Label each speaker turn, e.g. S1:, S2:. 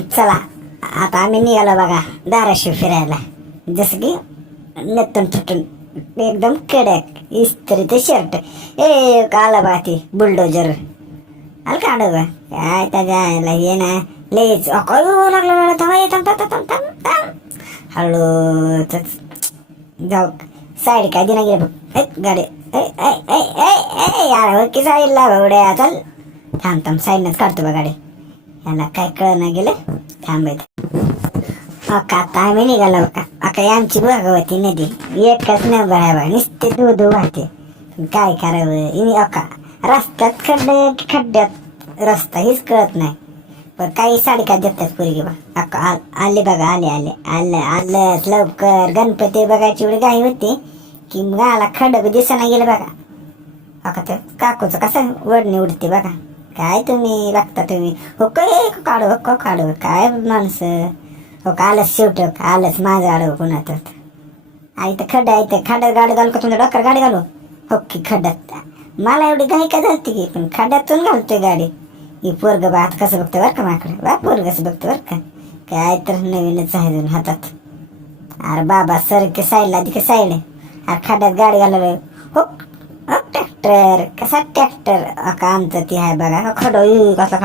S1: चला आता आम्ही निघालो बघा धाराशिव फिरायला. जसं की नेतून तुटून एकदम कडक ते शर्ट ए आलं बा ती बुलडोजर आलं का बा काय त्याच्या ये ना. लेच अकळू लागलं लागलं थांबा ये, थांब थांब थांब थांब थांब. हळू जाऊ. साईड काय दिना गेलं बघ. ए, गाडी. ए ए ए ए ए यार की साईडला बघड्या चल. थांब थांब साईडनंच काढतो बघ गाडी. त्यांना काय कळ गेलं? थांबायचं अका आता आम्ही निघालो का? अका आमची भगवती नदी. एकच न आहे नुसते दूध वाहते काय करावं? अका रस्त्यात खड्डे की खड्ड्यात? रस्ता हेच कळत नाही. पण काही साडी काय देतात पोरगी बा. अक्का आ- आले बघा आले आले आलं आलं लवकर. गणपती बघायची एवढी गाई होती की मग आला खडक दिसाना गेलं बघा. अका तर काकूचं कसं वडणी उडते बघा. काय तुम्ही बघता तुम्ही? हो एक काढू हो काढू. काय माणसं? हो का आलंच शेवट आलंच माझं आडव कुणात आई तर खड्डा आहे तर खड्ड्यात गाडी घालू का तुमच्या डोक्यात गाडी घालू? हो की खड्ड्यात. मला एवढी घाई का झालती की? पण खड्ड्यातून घालतोय गाडी. ही पोरग बा हात कसं बघतो बरं का माकडे? बा पोरग कसं बरं का? काय तर नवीनच आहे दोन हातात. अरे बाबा सर के साईडला तिके साईड अरे खड्ड्यात गाडी घालवलं हो ट्रॅक्टर कसा ट्रॅक्टर का आमचं ती आहे बघा हो खडो ई, कसा खडा